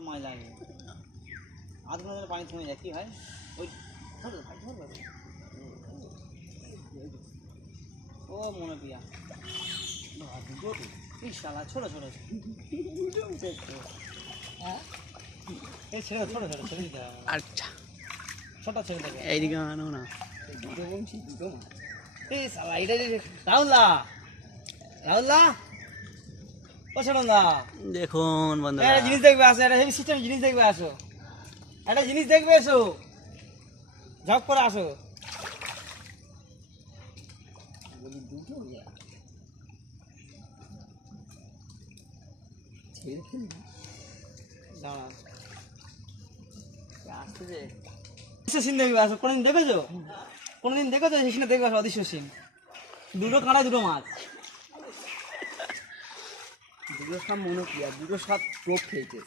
সব মাছ লাগে আধ ঘন্টা পানি থেমে যায় কি হয় ওই ও মনে পিয়া শালা ছোট ছোট এই ছেড়ে ছোট ছোট ছেড়ে দিতে হবে আচ্ছা ছোট ছেড়ে দেবে এইদিকে আনো না এই শালা এটা রাহুলদা রাহুলদা ও ছোটদা দেখুন বন্ধুরা একটা জিনিস দেখবে আসো একটা হেভি সিস্টেম জিনিস দেখবে আসো একটা জিনিস দেখবে এসো ঝপ করে আসো সিন দেখবে আসো কোনদিন দেখেছো কোনদিন দেখেছো সেই সিনে দেখবে আসো অদৃশ্য সিন দুটো কাঁটায় দুটো মাছ দুটো সব মনে কি আর দুটো সব টোপ খেয়েছে